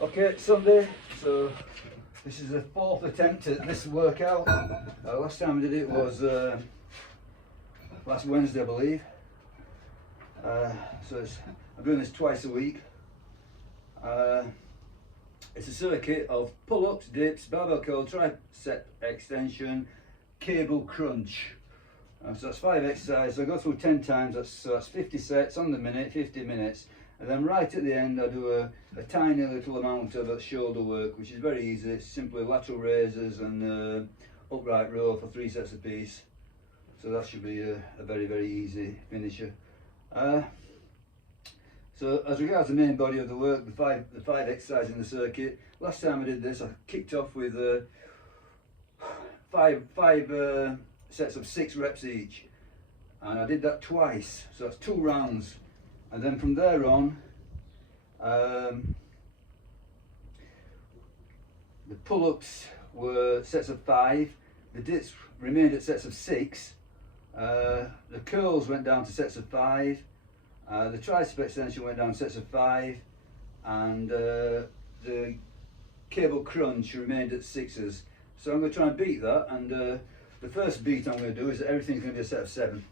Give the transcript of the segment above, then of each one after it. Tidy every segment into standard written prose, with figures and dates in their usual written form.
Okay, Sunday, so this is the fourth attempt at this workout. Last time I did it was last Wednesday, I believe. I'm doing this twice a week. It's a circuit of pull-ups, dips, barbell curl, tricep extension, cable crunch. So that's 5 exercises. I go through 10 times, that's 50 sets on the minute, 50 minutes. And then right at the end I do a tiny little amount of shoulder work, which is very easy. It's simply lateral raises and upright row for 3 sets apiece. So that should be a very, very easy finisher. So as regards the main body of the work, the five exercises in the circuit, last time I did this I kicked off with five sets of 6 reps each, and I did that twice, so that's 2 rounds. And then from there on, the pull-ups were sets of 5, the dips remained at sets of 6, the curls went down to sets of 5, the tricep extension went down to sets of 5, and the cable crunch remained at 6s. So I'm going to try and beat that, and the first beat I'm going to do is that everything's going to be a set of 7.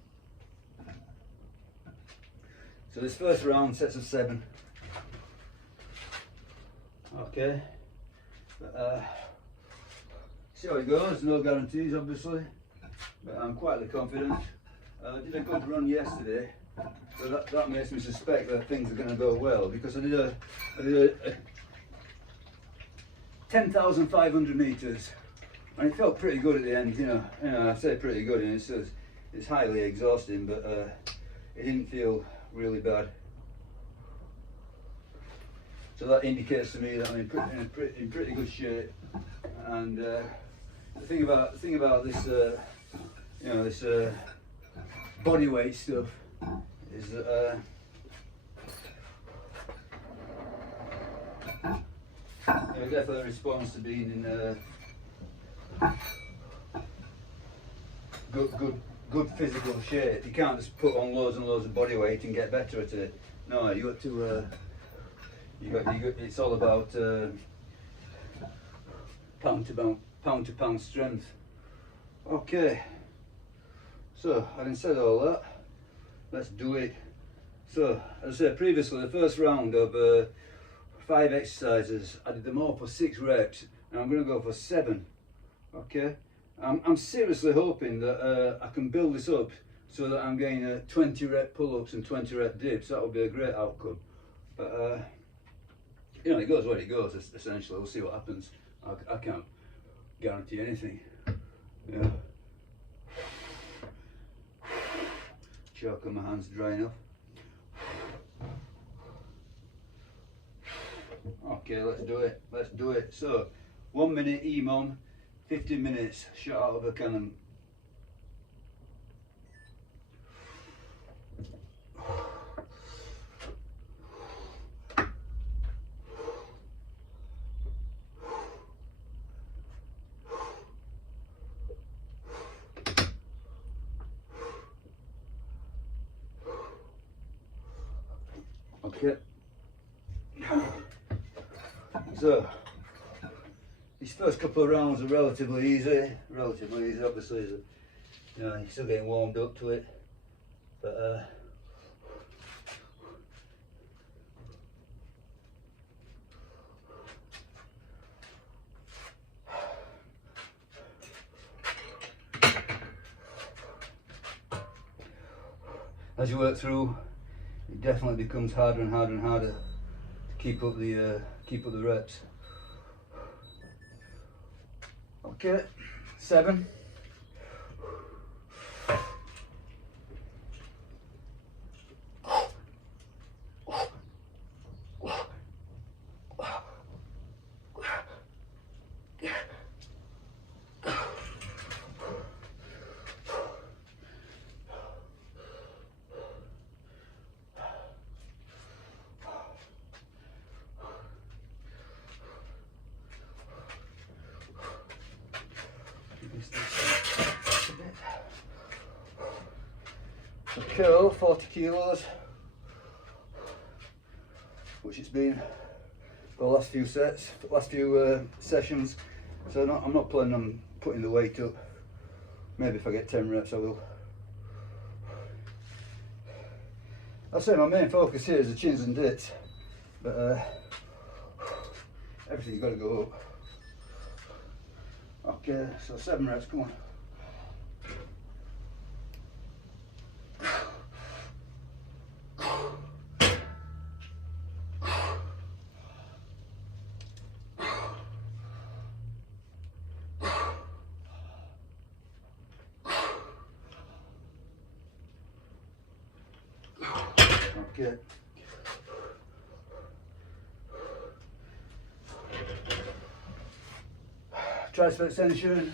So this first round, sets of 7. Okay. See how it goes, no guarantees obviously, but I'm quietly confident. I did a good run yesterday, so that makes me suspect that things are going to go well, because I did a 10,500 metres, and it felt pretty good at the end. You know, I say pretty good, and it's highly exhausting, but it didn't feel really bad. So that indicates to me that I'm in pretty good shape. And the thing about this, you know, this body weight stuff is that it definitely responds to being in good physical shape. You can't just put on loads and loads of body weight and get better at it. No, you got to. It's all about pound to pound strength. Okay. So having said all that, let's do it. So as I said previously, the first round of 5 exercises, I did them all for 6 reps, and I'm going to go for 7. Okay. I'm seriously hoping that I can build this up so that I'm getting 20 rep pull-ups and 20 rep dips. That would be a great outcome. But you know, it goes where it goes. Essentially, we'll see what happens. I can't guarantee anything. Yeah. Choke on my hands, drying off. Okay, let's do it. Let's do it. So, 1 minute EMOM. 15 minutes, shot out of a cannon. Okay. So, these first couple of rounds are relatively easy. Obviously, you know, you're still getting warmed up to it, but as you work through, it definitely becomes harder and harder and harder to keep up the reps. Okay, 7. The curl, 40 kilos, which it's been for the last few sets, last few sessions. So I'm not planning on putting the weight up. Maybe if I get 10 reps I will. I'd say my main focus here is the chins and dips, but everything's got to go up. Okay, so 7 reps, come on. Okay. Tricep extension.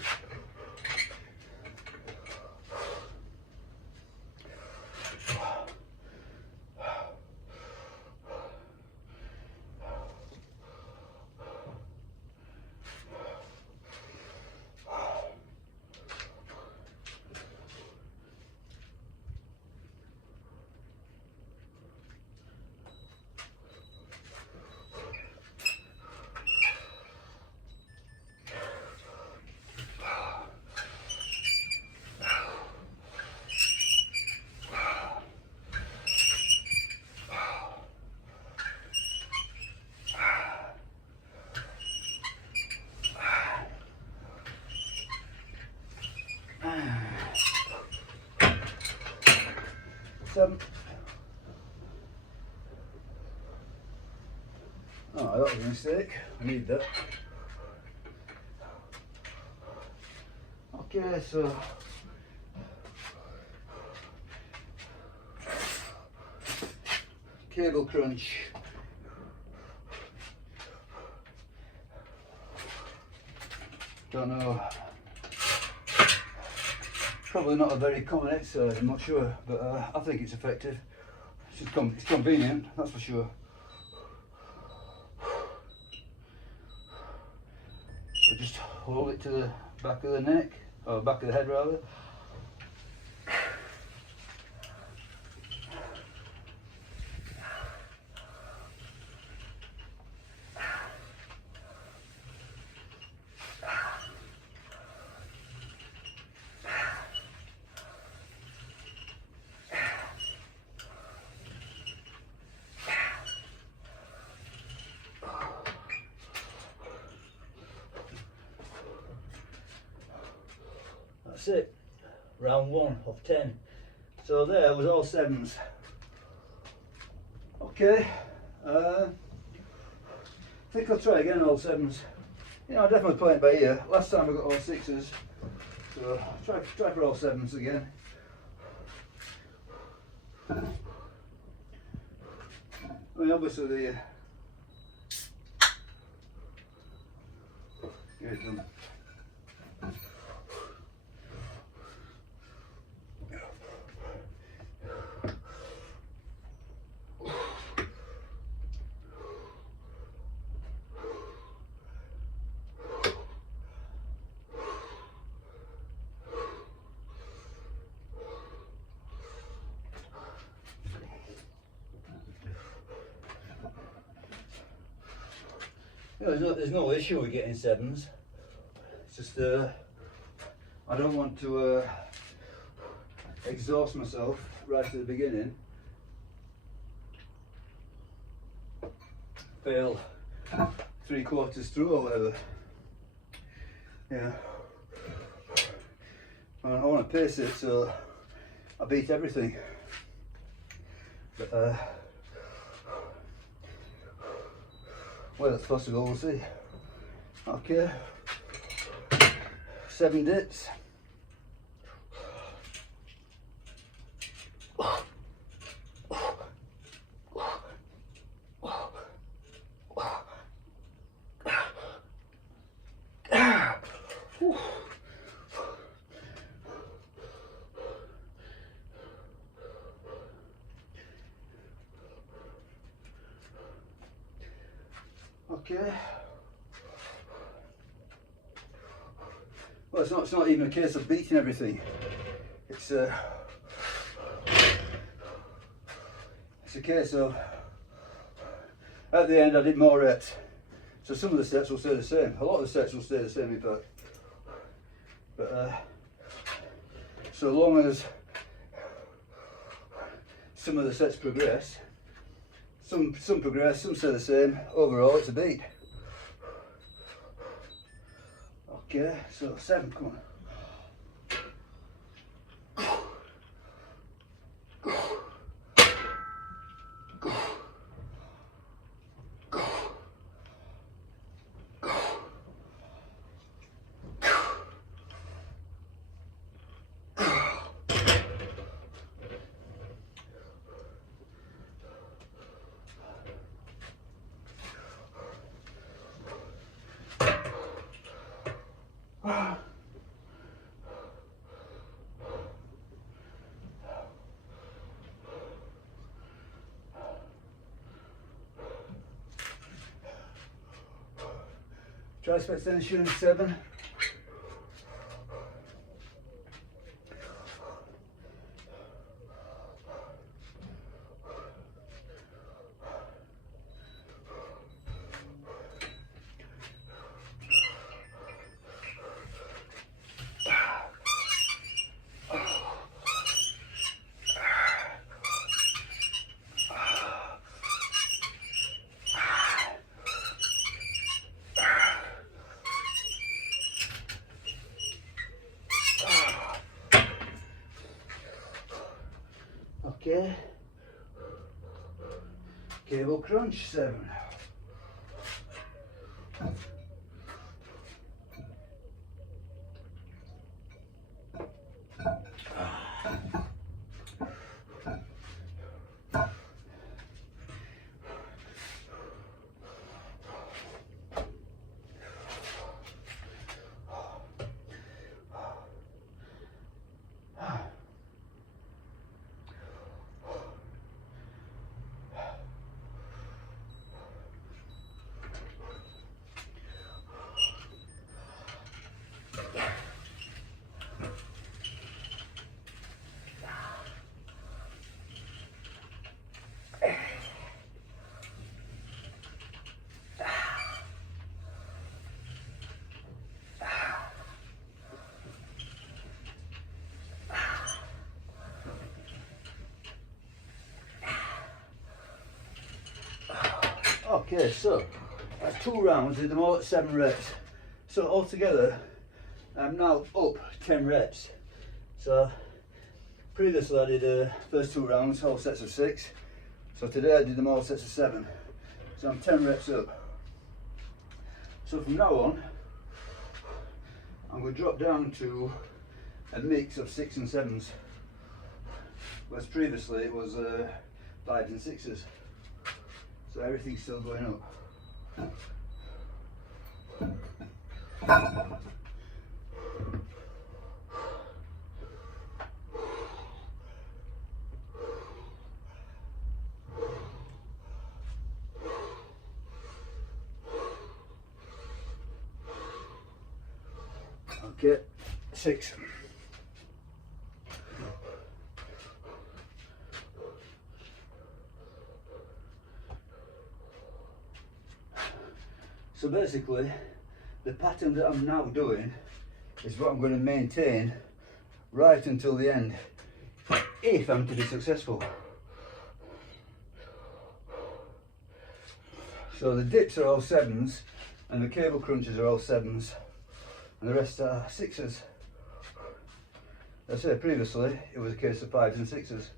Seven. Oh, that was a mistake. I need that. Okay, so cable crunch. Don't know. Probably not a very common exercise, I'm not sure, but I think it's effective. It's just it's convenient, that's for sure. So just hold it to the back of the neck, or back of the head rather. That's it, round 1 of 10. So there was all 7s. Okay, I think I'll try again all 7s. You know, I definitely play it by ear. Last time I got all 6s, so try for all 7s again. I mean, obviously the get it done. You know, there's no issue with getting 7s. It's just I don't want to exhaust myself right at the beginning. Fail 3/4 through or whatever. Yeah. I want to pace it so I beat everything. But well, it's possible, we'll see. Okay, 7 dips. Okay. Well, it's not even a case of beating everything. It's a case of at the end I did more reps So some of the sets will stay the same. A lot of the sets will stay the same in fact. But so long as some of the sets progress, some progress, some stay the same, overall it's a beat. Okay, so 7, come on. Tricep extension 7. Okay. Cable crunch 7. Okay, so that's 2 rounds, did them all at 7 reps. So altogether, I'm now up 10 reps. So previously I did first 2 rounds, all sets of 6. So today I did them all sets of 7. So I'm 10 reps up. So from now on, I'm going to drop down to a mix of 6s and 7s. Whereas previously it was 5s and 6s. So everything's still going up. Okay, 6. So basically, the pattern that I'm now doing is what I'm going to maintain right until the end, if I'm to be successful. So the dips are all 7s, and the cable crunches are all 7s, and the rest are 6s. As I said previously, it was a case of 5s and 6s.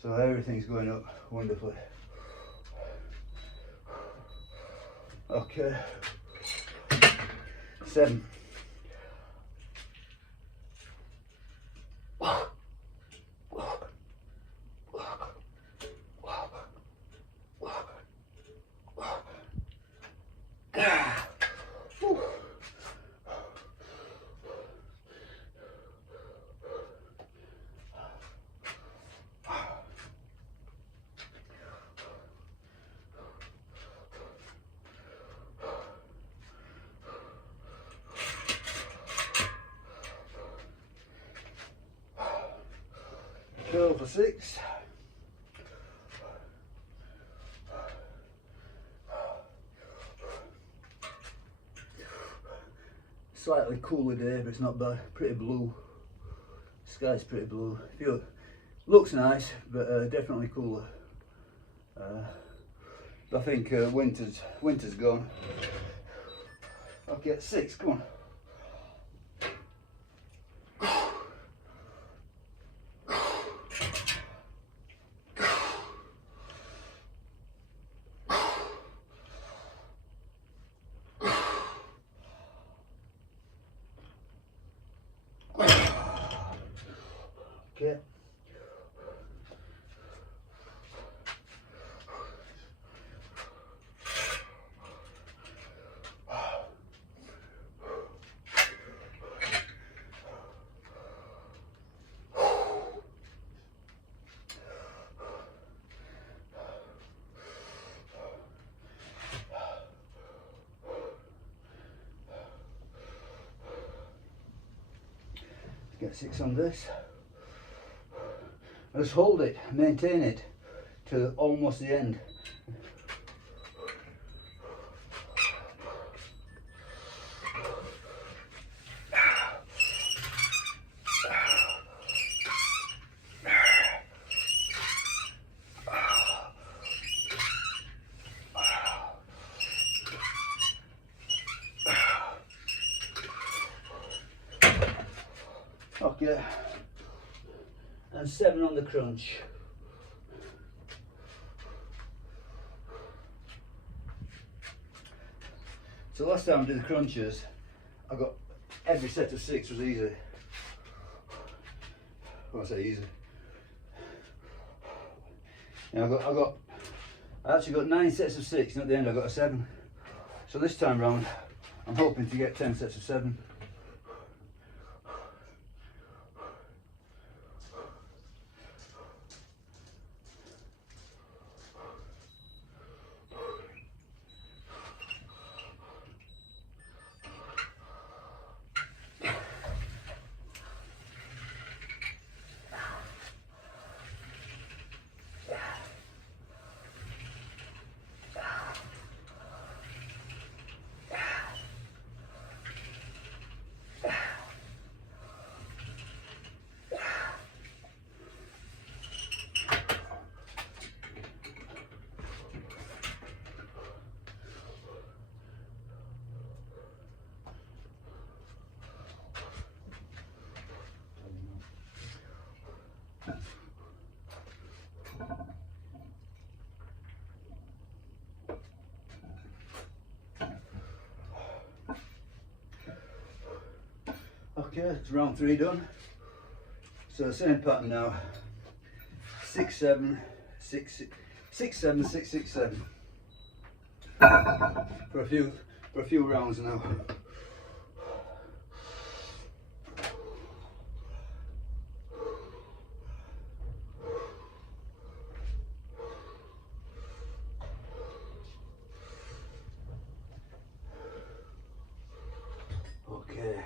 So everything's going up wonderfully. Okay, 7. Curl for 6. Slightly cooler day, but it's not bad. Pretty blue. Sky's pretty blue. Looks nice, but definitely cooler. I think winter's gone. Okay, 6. Come on. Okay. Get 6 on this. Just hold it, maintain it to almost the end. Okay, and 7 on the crunch. So last time I did the crunches, I got every set of 6 was easy. When I say easy, yeah, I actually got 9 sets of 6, and at the end I got a 7. So this time round, I'm hoping to get 10 sets of 7. Okay, it's round 3 done. So the same pattern now. 6, 7, 6, 6, 7, 6, 6, 7. For a few rounds now. Okay.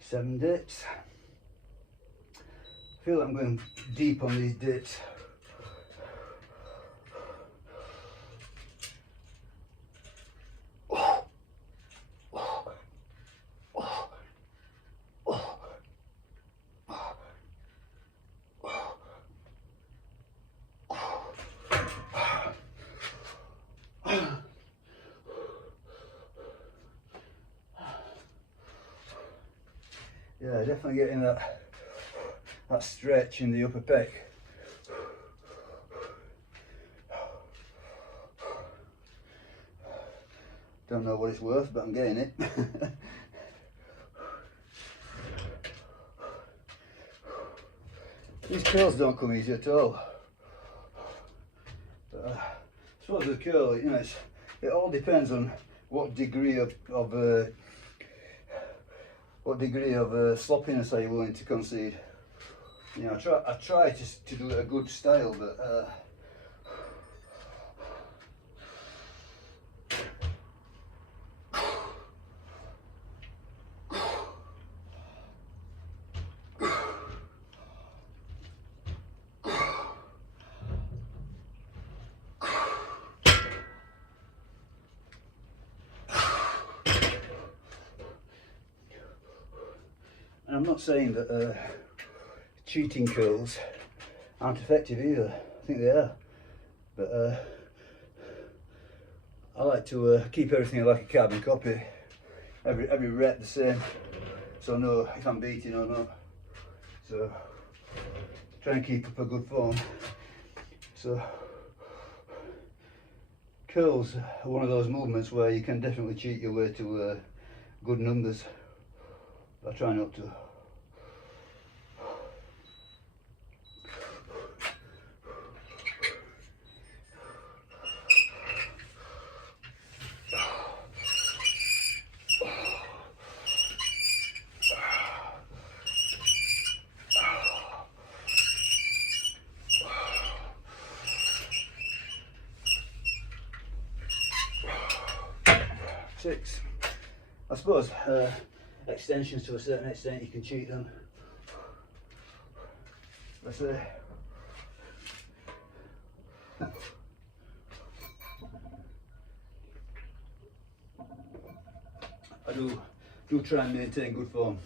Seven dips. I feel like I'm going deep on these dips. Yeah, definitely getting that stretch in the upper pec. Don't know what it's worth, but I'm getting it. These curls don't come easy at all. But, suppose the curl, you know, it all depends on what degree of sloppiness are you willing to concede. You know, I try to do it a good style, but and I'm not saying that cheating curls aren't effective either. I think they are, but I like to keep everything like a carbon copy. Every rep the same, so I know if I'm beating or not. So try and keep up a good form. So curls are one of those movements where you can definitely cheat your way to good numbers. I try not to. Six. I suppose extensions to a certain extent you can cheat them. Let's say I do try and maintain good form.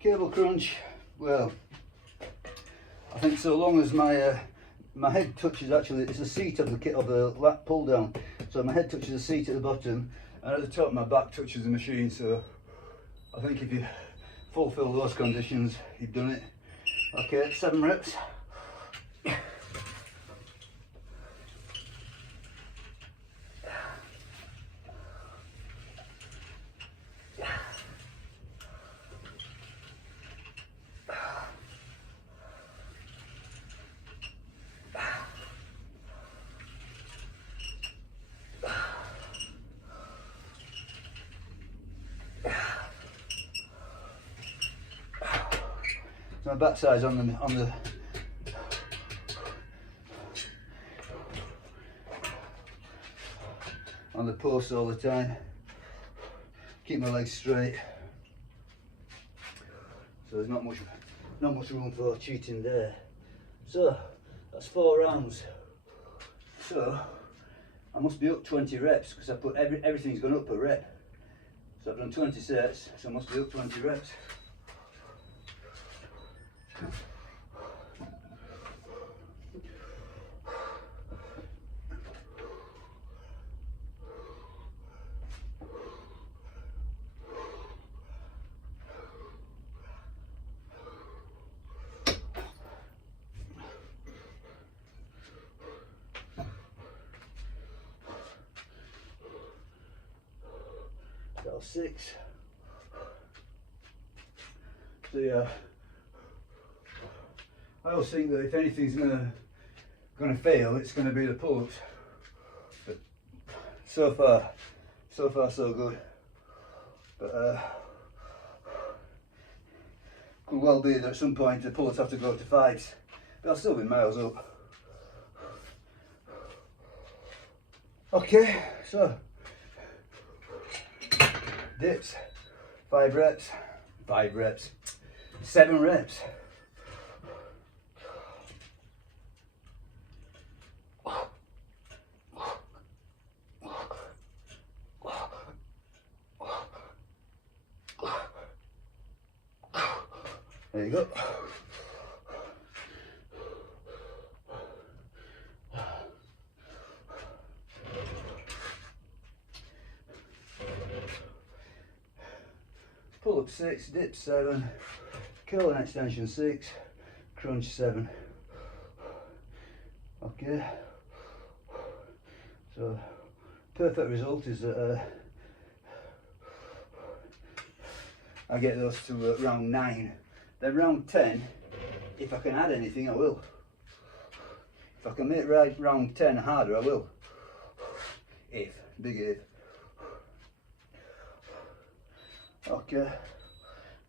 Cable crunch, well, I think so long as my head touches, actually it's the seat of the lat pull down, so my head touches the seat at the bottom and at the top my back touches the machine, so I think if you fulfill those conditions you've done it. Okay, 7 reps. So my backside's on the post all the time. Keep my legs straight. So there's not much room for cheating there. So that's 4 rounds. So I must be up 20 reps because I put everything's gone up a rep. So I've done 20 sets, so I must be up 20 reps. That was 6. So yeah, I always think that if anything's gonna fail, it's gonna be the pull-ups. But so far so good. But could well be that at some point the pull-ups have to go up to 5s, but I'll still be miles up. Okay, so dips, 5 reps, 7 reps. There you go. Pull up 6, dip 7, curl and extension 6, crunch 7. Okay. So perfect result is that I get those to round 9. Then round 10 if I can add anything, I will. If I can make right round 10 harder, I will. If, big if. Okay,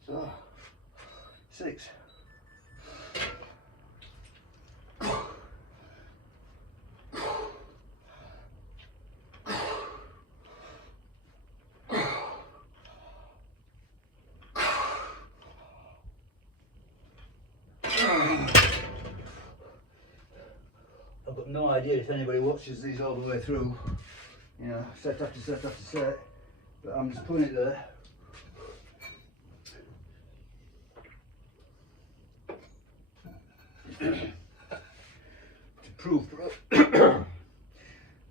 so 6. I've got no idea if anybody watches these all the way through, you know, set after set after set, but I'm just putting it there. To prove,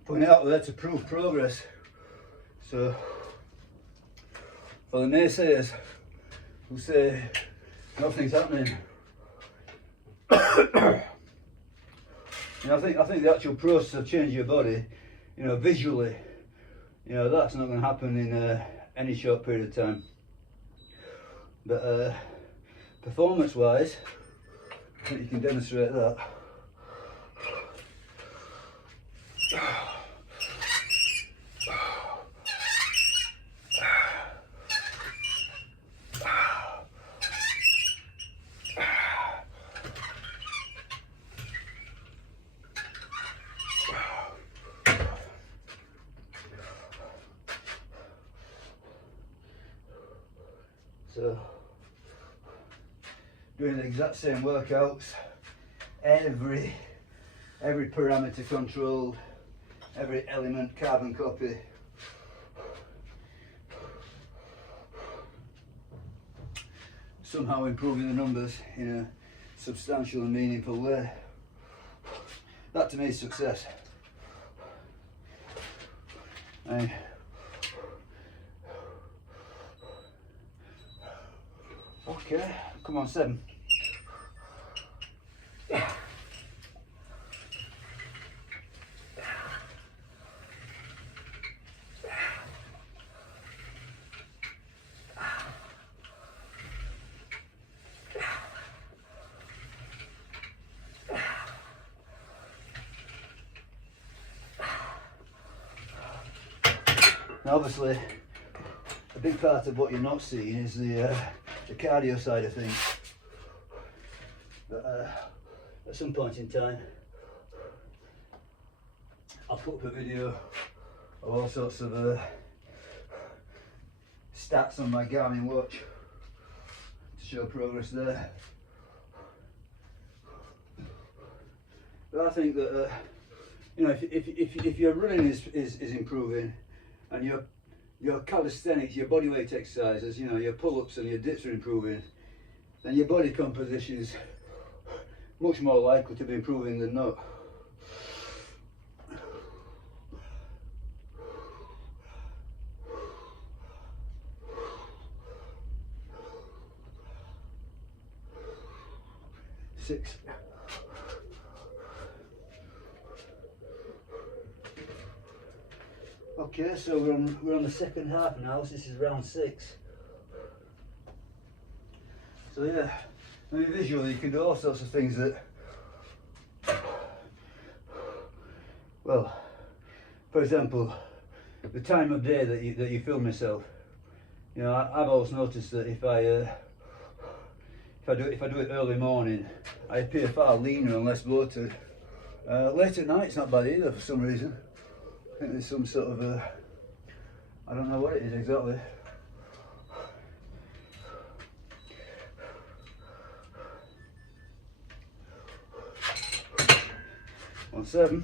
putting it out there to prove progress. So, for the naysayers who say nothing's happening, you know, I think the actual process of changing your body, you know, visually, you know, that's not going to happen in any short period of time. But performance-wise, I think you can demonstrate that. So, doing the exact same workouts, every parameter controlled, every element carbon copy. Somehow improving the numbers in a substantial and meaningful way. That to me is success. Okay, come on, 7. Now obviously, a big part of what you're not seeing is the cardio side of things. But at some point in time, I'll put up a video of all sorts of stats on my Garmin watch to show progress there. But I think that you know, if your running is improving, and your calisthenics, your bodyweight exercises, you know, your pull-ups and your dips are improving, then your body composition is much more likely to be improving than not. Six. Okay, so we're on the second half now. So this is round 6. So yeah, I mean, visually you can do all sorts of things that, well, for example, the time of day that you film yourself. You know, I've always noticed that if I do it early morning, I appear far leaner and less bloated. Late at night it's not bad either for some reason. I think there's some sort of I don't know what it is exactly. On 7.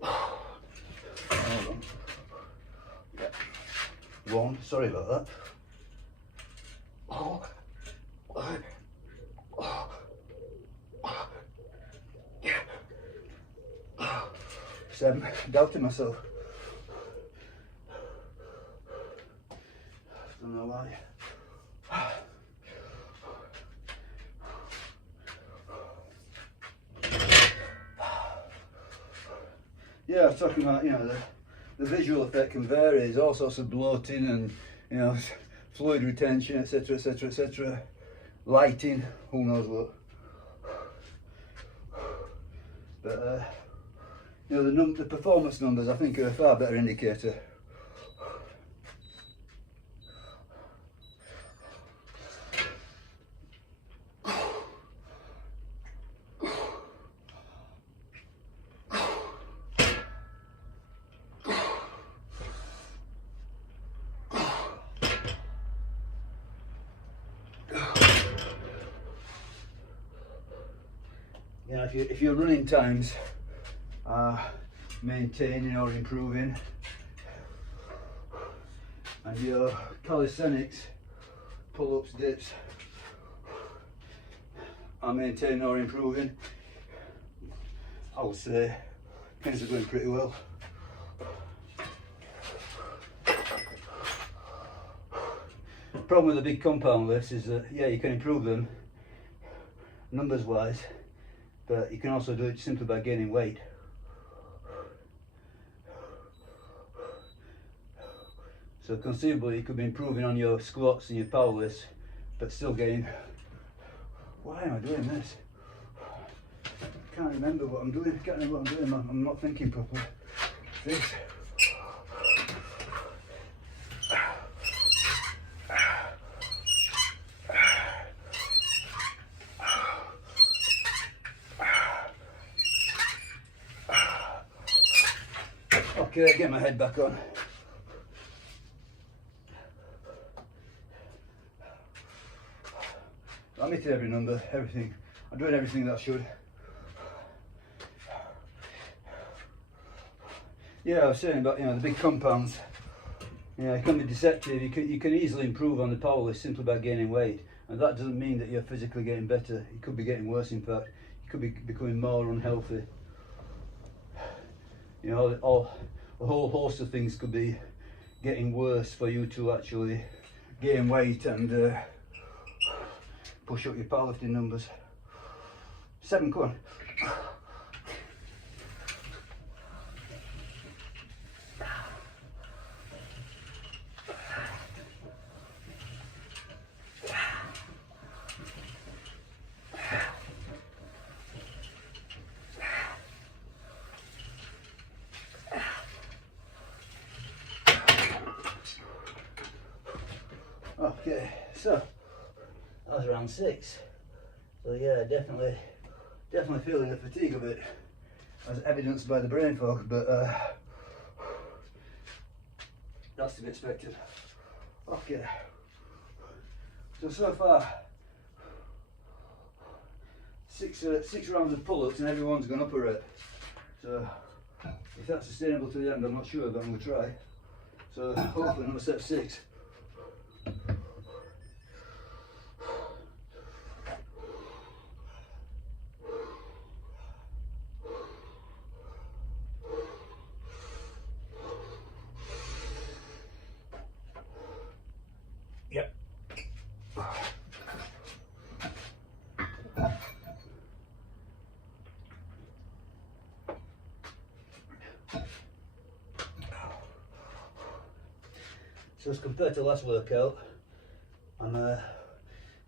Hold on. Yeah. 1. Sorry about that. 7. Doubting myself. Don't know why. Yeah, I was talking about, you know, the visual effect can vary. There's all sorts of bloating and, you know, fluid retention, etc, etc, etc, lighting, who knows what. But you know, the performance numbers I think are a far better indicator. You know, if your running times are maintaining or improving, and your calisthenics, pull-ups, dips are maintaining or improving, I would say things are going pretty well. The problem with the big compound lifts is that, yeah, you can improve them numbers wise, but you can also do it simply by gaining weight. So conceivably you could be improving on your squats and your power lifts, but still getting... Why am I doing this? I can't remember what I'm doing. I can't remember what I'm doing. I'm not thinking properly. This. Okay, get my head back on. I'm hitting every number, everything. I'm doing everything that I should. Yeah, I was saying about, you know, the big compounds. You know, it can be deceptive. You can easily improve on the power lift simply by gaining weight, and that doesn't mean that you're physically getting better. You could be getting worse. In fact, you could be becoming more unhealthy. You know, a whole host of things could be getting worse for you to actually gain weight and push up your powerlifting numbers. 7, come on. Okay, so that was around 6. So yeah, definitely feeling the fatigue of it, as evidenced by the brain fog, but that's to be expected. Okay, so far 6 rounds of pull-ups and everyone's gone up a rep. So if that's sustainable to the end, I'm not sure, but I'm going to try. So hopefully another set 6. Yep. So as compared to last workout, I'm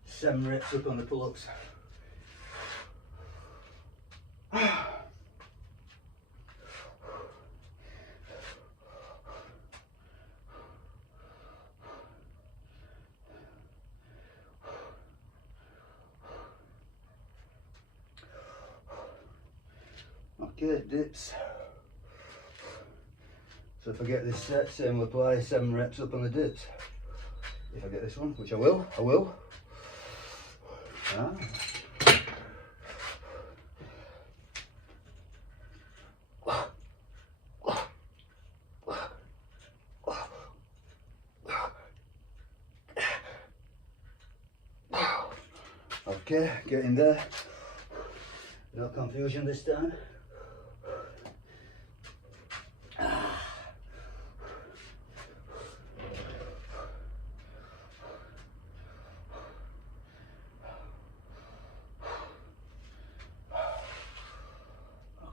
7 reps up on the pull-ups. Okay, dips. So if I get this set, same will apply, 7 reps up on the dips. If I get this one, which I will. Ah. Okay, getting there. No confusion this time.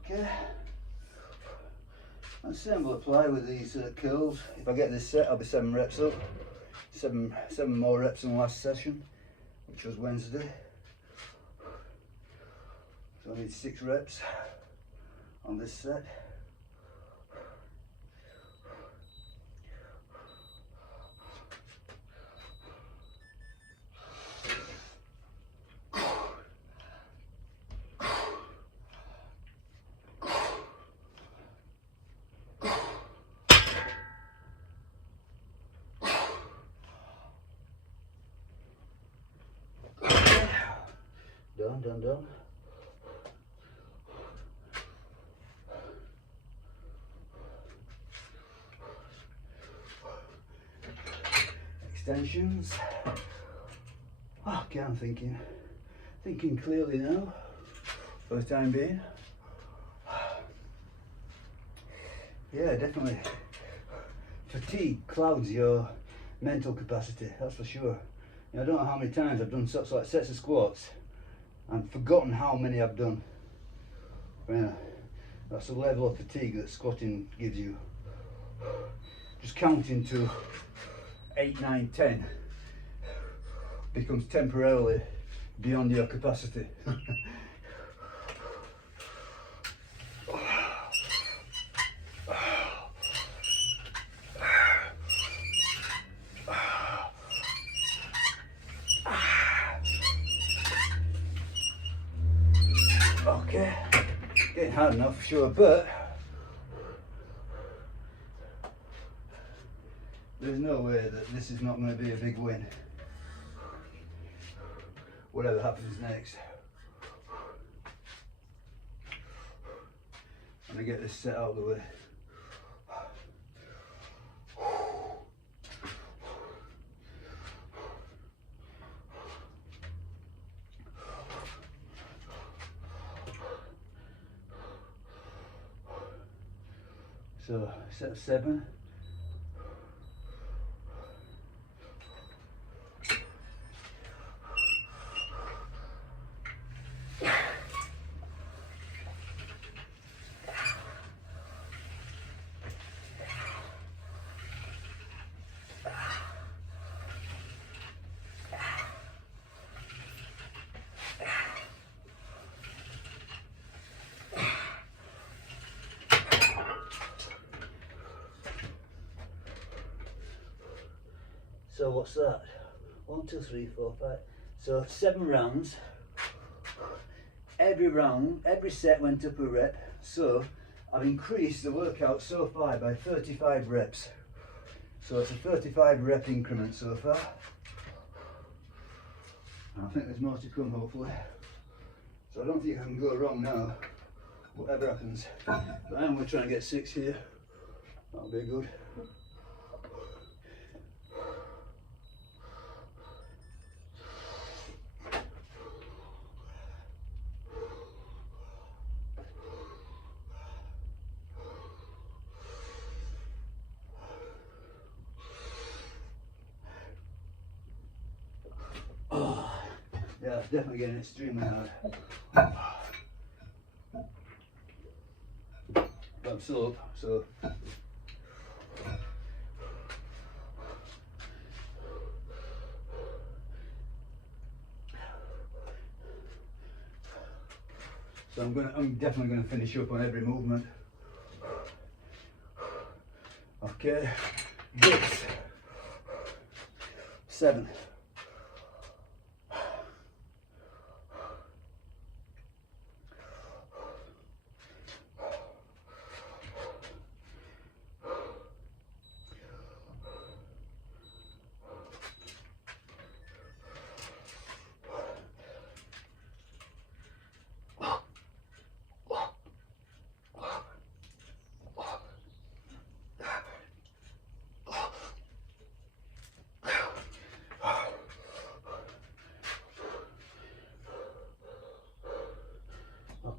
Okay, and same will apply with these curls. If I get this set, I'll be 7 reps up. seven more reps than last session, which was Wednesday. So I need 6 reps on this set. Done. Extensions. Okay, I'm thinking clearly now, for the time being. Yeah, definitely. Fatigue clouds your mental capacity, that's for sure. You know, I don't know how many times I've done sets of squats and forgotten how many I've done. Yeah, that's the level of fatigue that squatting gives you. Just counting to 8, 9, 10 becomes temporarily beyond your capacity. Okay, getting hard enough, sure, but there's no way that this is not going to be a big win, whatever happens next. I'm going to get this set out of the way. So, set of 7. So what's that? 1, 2, 3, 4, 5. So 7 rounds. Every set went up a rep. So I've increased the workout so far by 35 reps. So it's a 35 rep increment so far. And I think there's more to come, hopefully. So I don't think I can go wrong now, whatever happens. But I am going to try and get 6 here. That'll be good. Yeah, it's definitely getting extremely hard. But I'm still up, so. So I'm definitely gonna finish up on every movement. Okay, dips. 7.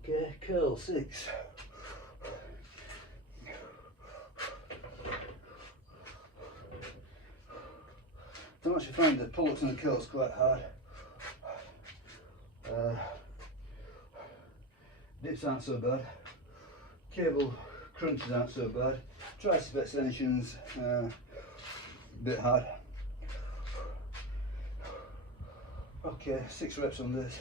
Okay, curl 6. Don't actually find the pull-ups and the curls quite hard. Dips aren't so bad. Cable crunches aren't so bad. Tricep extensions, a bit hard. Okay, 6 reps on this.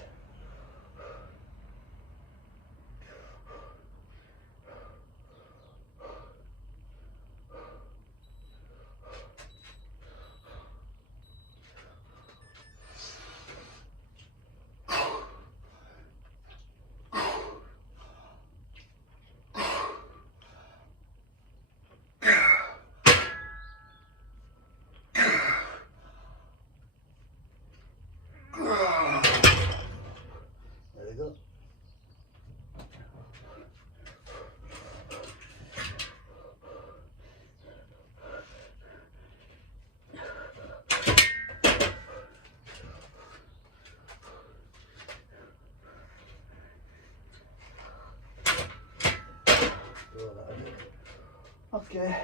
There we go. Okay,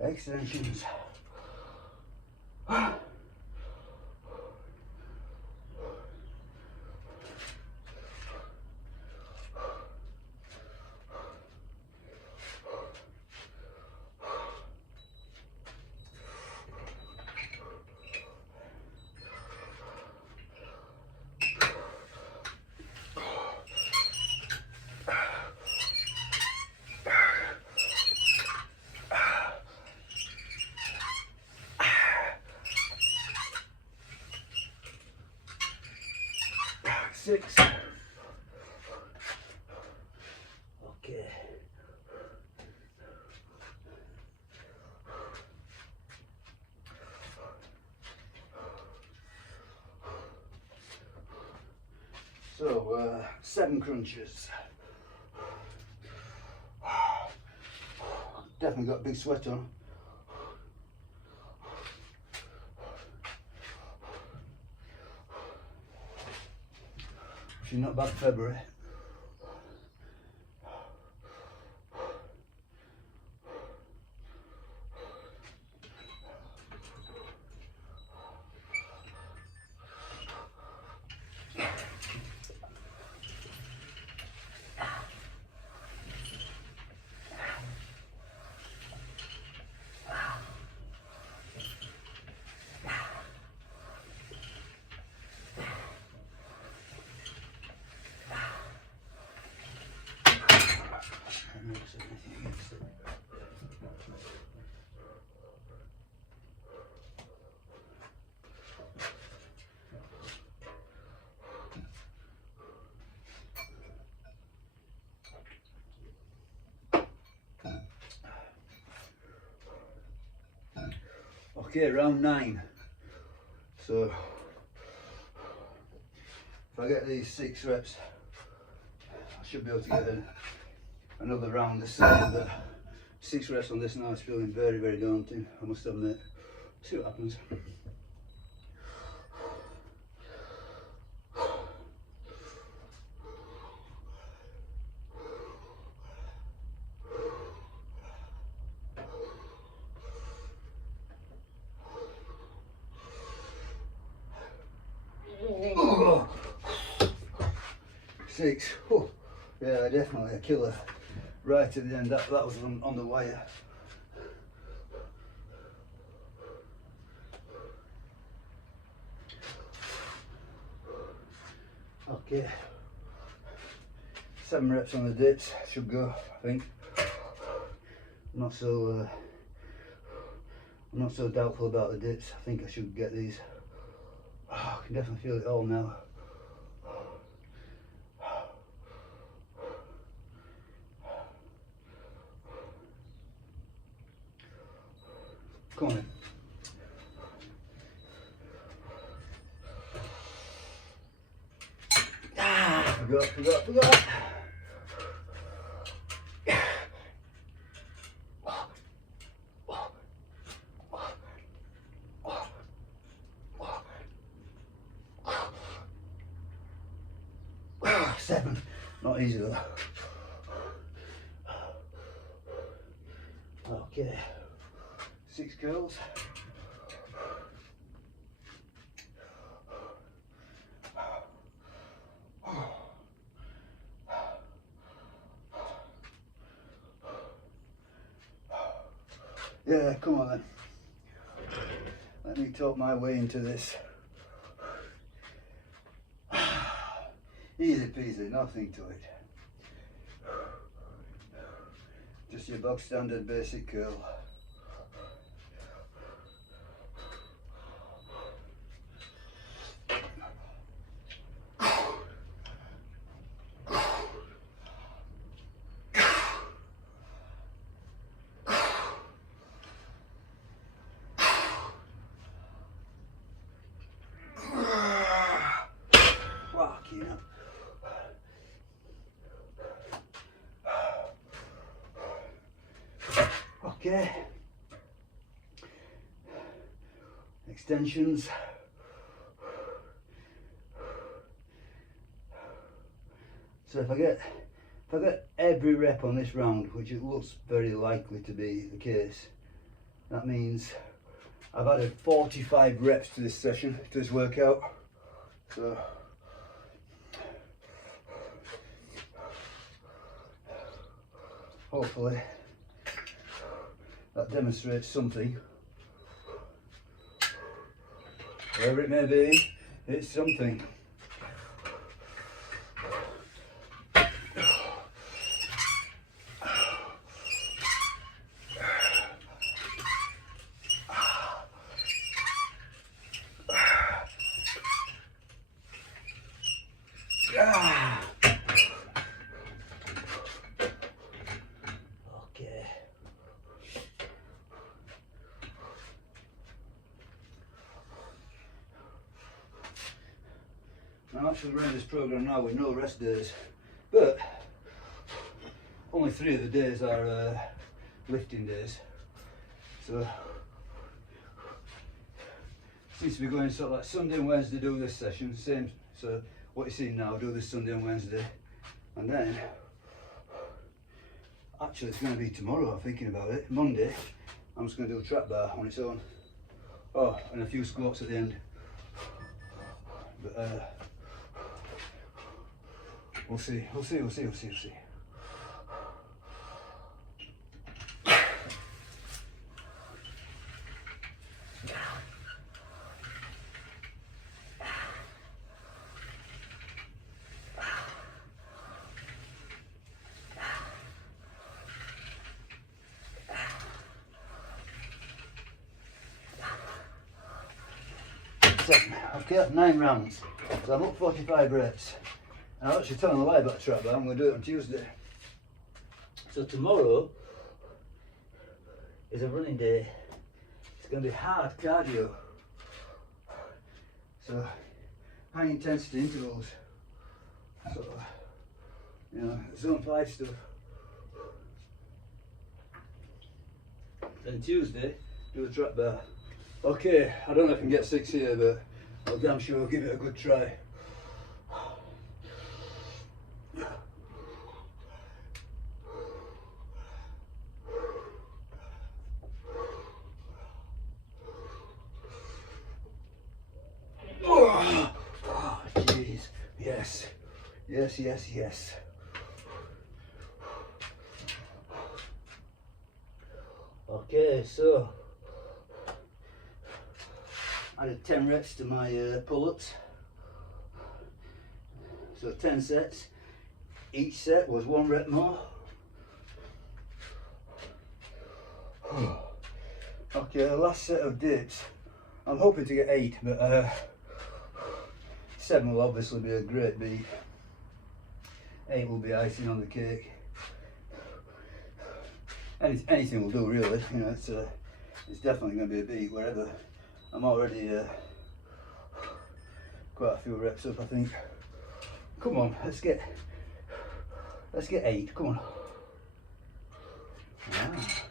extensions. Six. Okay. So, 7 crunches. Definitely got a big sweat on. Actually, not bad February. Okay, round 9. So if I get these 6 reps, I should be able to get another round the same. But 6 reps on this now is feeling very, very daunting, I must admit. See what happens. Oh, 6. Oh, yeah, definitely a killer. Right at the end, that was on the wire. Okay, 7 reps on the dips should go, I think. I'm not so doubtful about the dips. I think I should get these. Oh, I can definitely feel it all now. Come on in. Forgot. Seven. Not easy though. Okay. 6 curls. Yeah, come on then. Let me talk my way into this. Easy peasy, nothing to it. Just your bog standard basic curl. Fucking hell. Okay. Extensions. So if I get every rep on this round, which it looks very likely to be the case, that means I've added 45 reps to this session, to this workout. So hopefully that demonstrates something. Whatever it may be, it's something. Okay. I'm actually running this program now with no rest days, but only 3 of the days are lifting days. So seems to be going sort of like Sunday and Wednesday do this session, same. So what you see now, do this Sunday and Wednesday, and then actually it's going to be tomorrow. I'm thinking about it. Monday, I'm just going to do a trap bar on its own. Oh, and a few squats at the end. But we'll see. Okay, 9 rounds. So I'm up 45 reps. And I'm actually telling a lie about the trap bar. I'm going to do it on Tuesday. So tomorrow is a running day. It's going to be hard cardio. So high intensity intervals. So, you know, zone 5 stuff. Then Tuesday, do the trap bar. Okay, I don't know if I can get 6 here, but I'm damn sure I'll give it a good try. Oh, jeez. Yes. Yes. Okay, so I did 10 reps to my pull-ups. So 10 sets. Each set was 1 rep more. Okay, the last set of dips. I'm hoping to get 8, but 7 will obviously be a great beat. 8 will be icing on the cake. Anything will do, really. You know, it's definitely going to be a beat wherever. I'm already quite a few reps up, I think. Come on, let's get 8. Come on. Ah.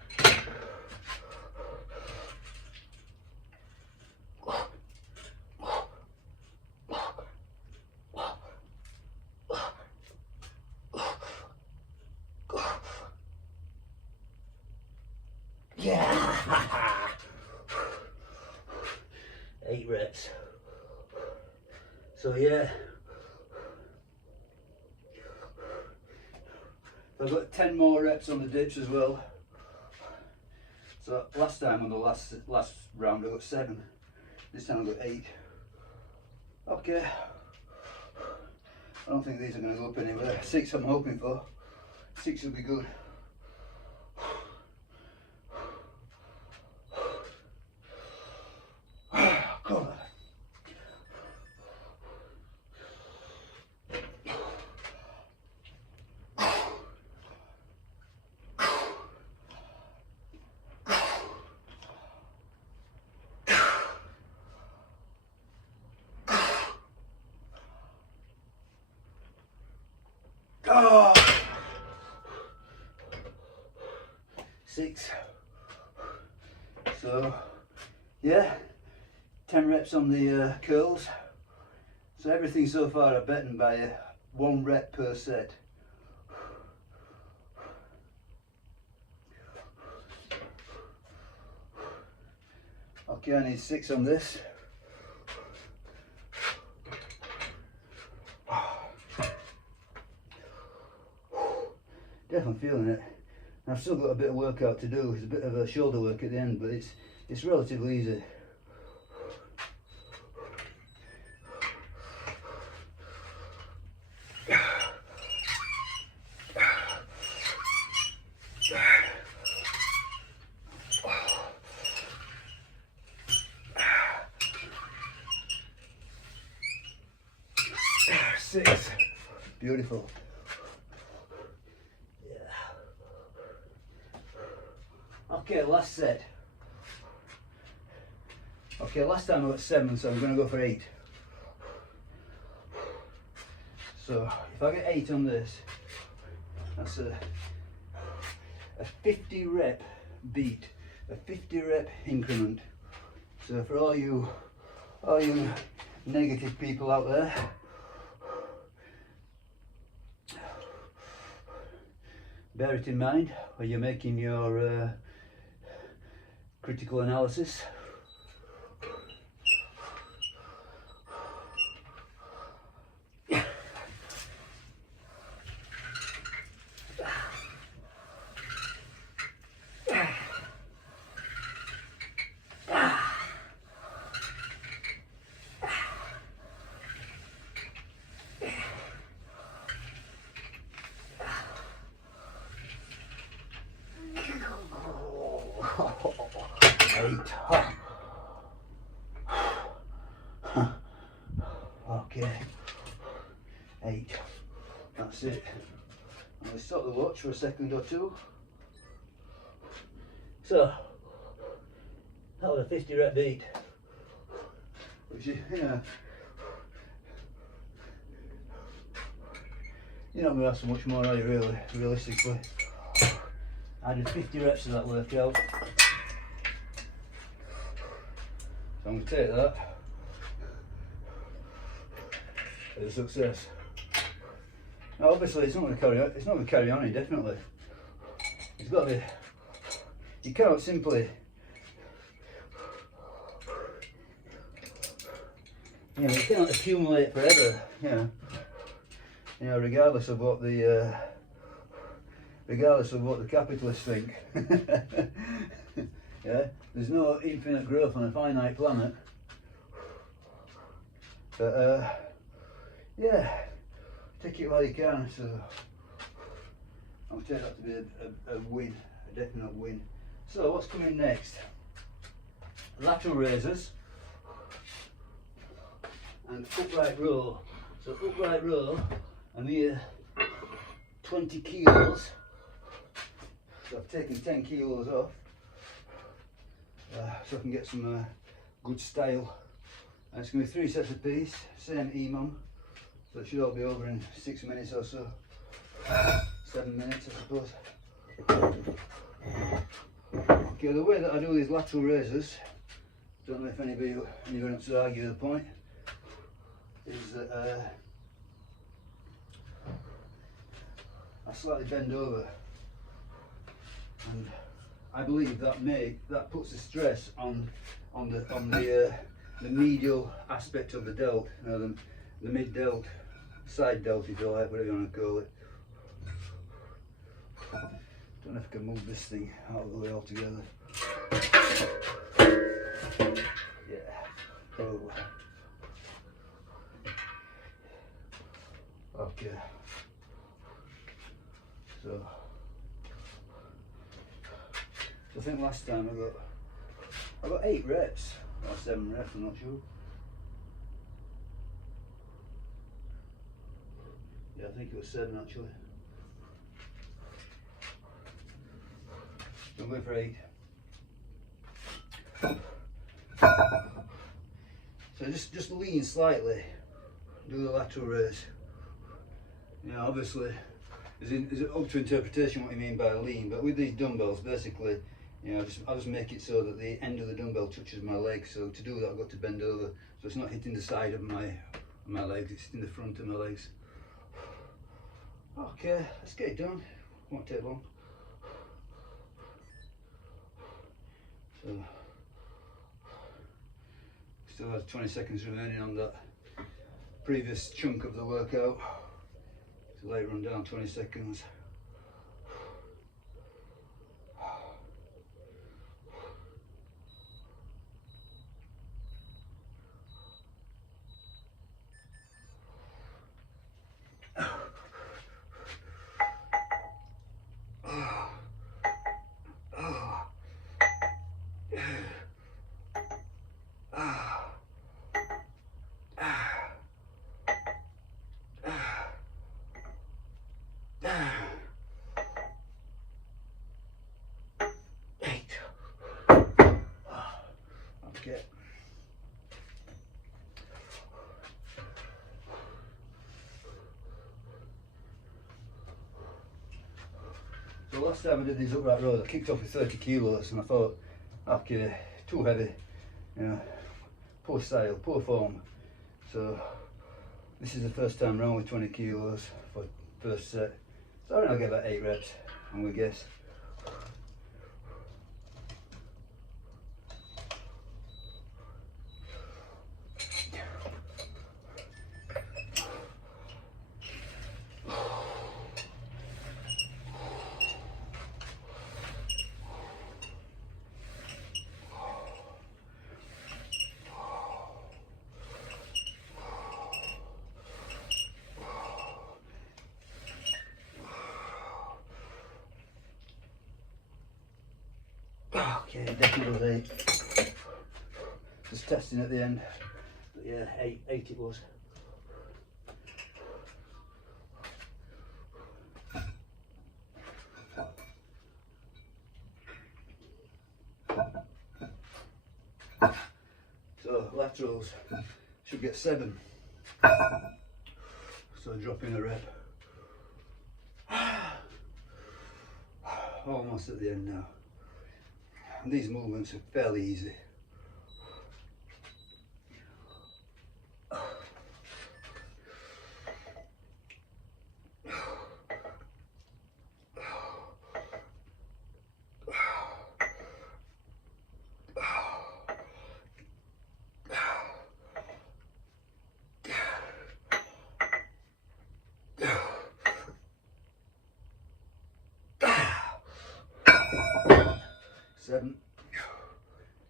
Yeah. 8 reps. So yeah, I've got 10 more reps on the dips as well. So last time on the last round I got 7. This time I got 8. Okay. I don't think these are going to go up anywhere. 6 I'm hoping for. 6 will be good. God. Oh. 6. So yeah, 10 reps on the curls. So everything so far I've beaten by 1 rep per set. Okay, I need 6 on this. Definitely feeling it. I've still got a bit of workout to do. It's a bit of a shoulder work at the end, but it's relatively easy. Six. Beautiful. Yeah. Okay, last set. Okay, last time I got 7, so I'm going to go for 8. So if I get 8 on this, that's a 50 rep beat, a 50 rep increment. So for all you negative people out there, bear it in mind when you're making your critical analysis. Okay, 8. That's it. I'm going to stop the watch for a second or two. So, that was a 50 rep beat, which is, you know, you're not going to have so much more, are you, really, realistically? I did 50 reps of that workout. So I'm going to take that as a success. Now obviously it's not going to carry on, it's not going to carry on indefinitely. It's got to be, you cannot simply, you cannot accumulate forever, you know, regardless of what the capitalists think. Yeah, there's no infinite growth on a finite planet. But yeah, take it while you can. So I'll take that to be a win, a definite win. So what's coming next? Lateral raises and upright row. So upright row, a mere 20 kilos. So I've taken 10 kilos off, so I can get some good style. And it's going to be 3 sets apiece, same EMOM, so it should all be over in 6 minutes or so, 7 minutes I suppose. Okay, the way that I do these lateral raises, don't know if anybody wants to argue the point, is that I slightly bend over, and I believe that puts the stress on the medial aspect of the delt, you know, the mid delt, side delt if you like, whatever you want to call it. Don't know if I can move this thing out of the way altogether. Yeah. Oh. So I think last time I got 8 reps or 7 reps, I'm not sure. Yeah, I think it was 7 actually. So I'm going for 8. So just lean slightly, do the lateral raise. You know, obviously, is it up to interpretation what you mean by lean, but with these dumbbells, basically, you know, I just make it so that the end of the dumbbell touches my leg. So to do that, I've got to bend over, so it's not hitting the side of my legs, it's hitting the front of my legs. Okay, let's get it done. Won't take long. So still has 20 seconds remaining on that previous chunk of the workout. So later on down 20 seconds. Okay. So last time I did these upright rows, I kicked off with 30 kilos and I thought, okay, too heavy, you know, poor style, poor form. So this is the first time round with 20 kilos for first set. So I reckon I'll get about 8 reps, I'm gonna guess. Okay, definitely was 8. Just testing at the end. But yeah, 8 it was. So laterals should get 7. So dropping a rep. Almost at the end now. And these movements are fairly easy.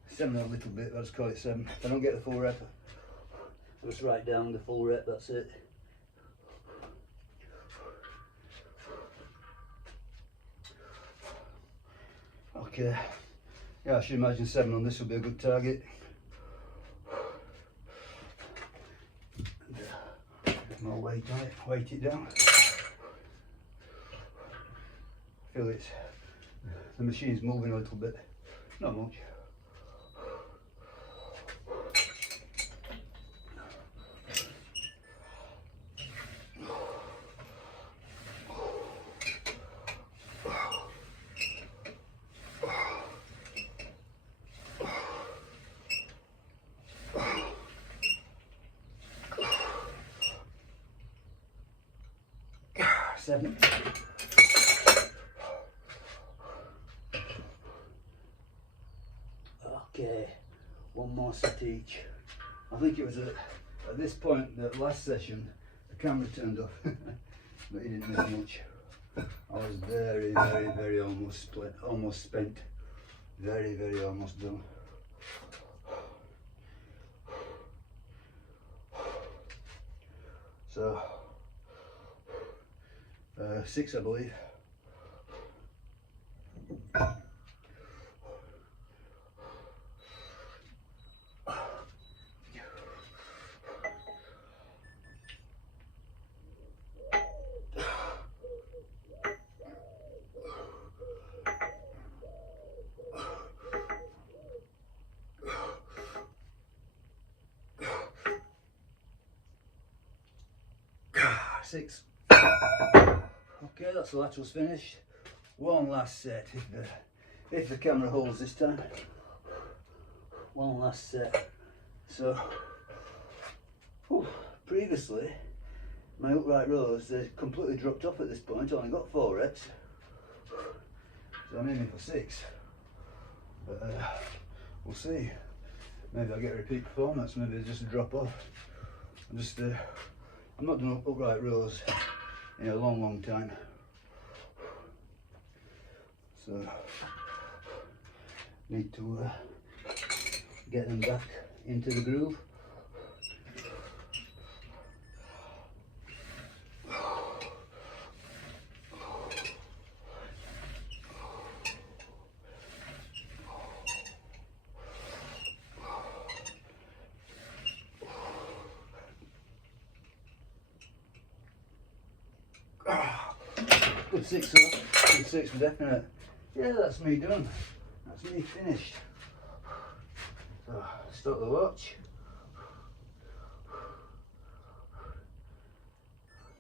Seven a little bit, let's call it 7. If I don't get the full rep, I'll just write down the full rep, that's it. Okay, yeah, I should imagine 7 on this will be a good target. More weight on it, weight it down. I feel the machine's moving a little bit, not much. Seven. Okay, one more set each. I think it was at this point, that last session, the camera turned off, but it didn't miss much. I was very almost spent, very almost done. So 6 I believe. 6. Okay, that's the laterals finished. One last set, if the camera holds this time. One last set. So, previously, my upright rows, they completely dropped off at this point, only got 4 reps. So I'm aiming for 6. But we'll see. Maybe I'll get a repeat performance, maybe just a drop off. I'm not doing upright rows in a long time. So, need to get them back into the groove. Good 6 though, good 6 for definite. Yeah, that's me done. That's me finished. So, stop the watch.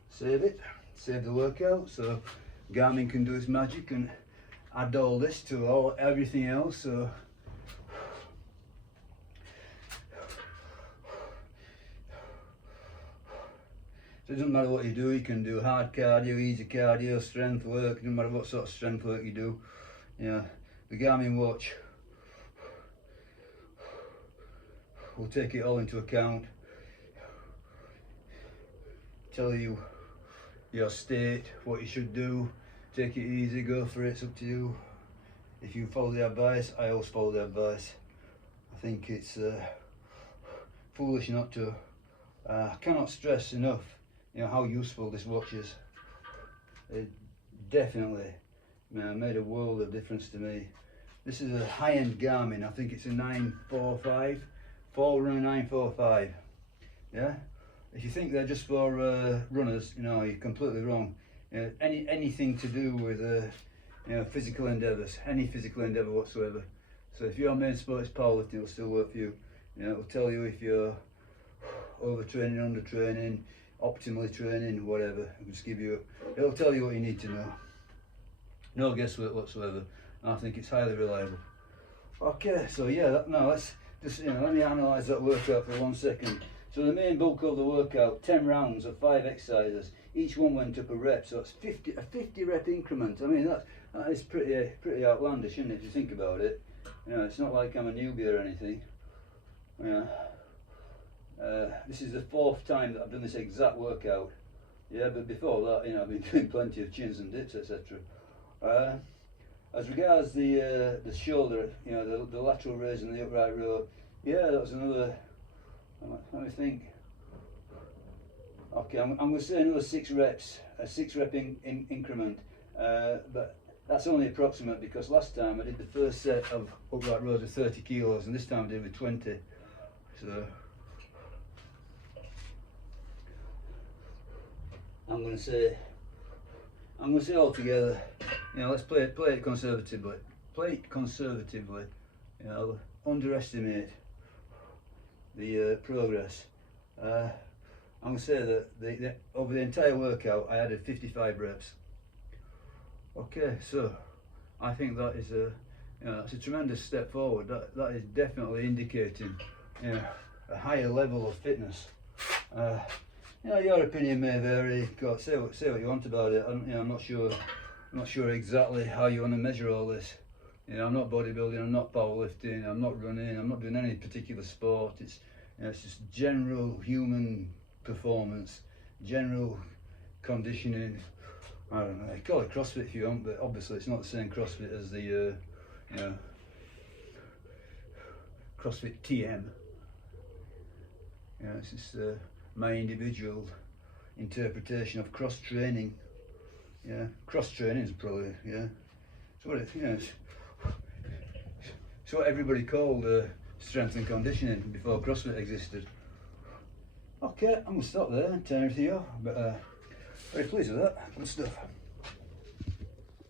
Save it. Save the workout so Garmin can do its magic and add all this to everything else. So it doesn't matter what you do, you can do hard cardio, easy cardio, strength work, it doesn't matter what sort of strength work you do. Yeah, the Garmin watch will take it all into account, tell you your state, what you should do, take it easy, go for it, it's up to you. If you follow the advice, I always follow the advice. I think it's foolish not to. I cannot stress enough how useful this watch is. It definitely made a world of difference to me. This is a high-end Garmin. I think it's a 945, Forerunner 945. Yeah. If you think they're just for runners, you're completely wrong. Anything to do with physical endeavours, any physical endeavour whatsoever. So if your main sport is powerlifting, it'll still work for you. It'll tell you if you're overtraining, undertraining, optimally training, whatever. It'll tell you what you need to know. No guesswork whatsoever. And I think it's highly reliable. Okay, so yeah, now let's just let me analyse that workout for 1 second. So the main bulk of the workout, 10 rounds of 5 exercises. Each one went up a rep, so it's a 50 rep increment. I mean that is pretty outlandish, isn't it? If you think about it. It's not like I'm a newbie or anything. This is the 4th time that I've done this exact workout. Yeah, but before that, I've been doing plenty of chins and dips, etc. As regards the shoulder, the lateral raise and the upright row, yeah, that was another. Let me think. Okay, I'm going to say another 6 reps, a 6 rep increment, but that's only approximate because last time I did the first set of upright rows with 30 kilos and this time I did with 20. So I'm going to say altogether, let's play it conservatively. Underestimate the progress. I'm going to say that over the entire workout I added 55 reps. Okay, so I think that is that's a tremendous step forward. That is definitely indicating a higher level of fitness. Your opinion may vary. God, say what you want about it. I'm not sure exactly how you want to measure all this. I'm not bodybuilding, I'm not powerlifting, I'm not running, I'm not doing any particular sport. It's just general human performance, general conditioning. I don't know, call it CrossFit if you want, but obviously it's not the same CrossFit as the CrossFit TM. It's just my individual interpretation of cross training. Cross training is probably So it's what everybody called strength and conditioning before CrossFit existed. Okay, I'm gonna stop there and turn everything off. But very pleased with that. Good stuff.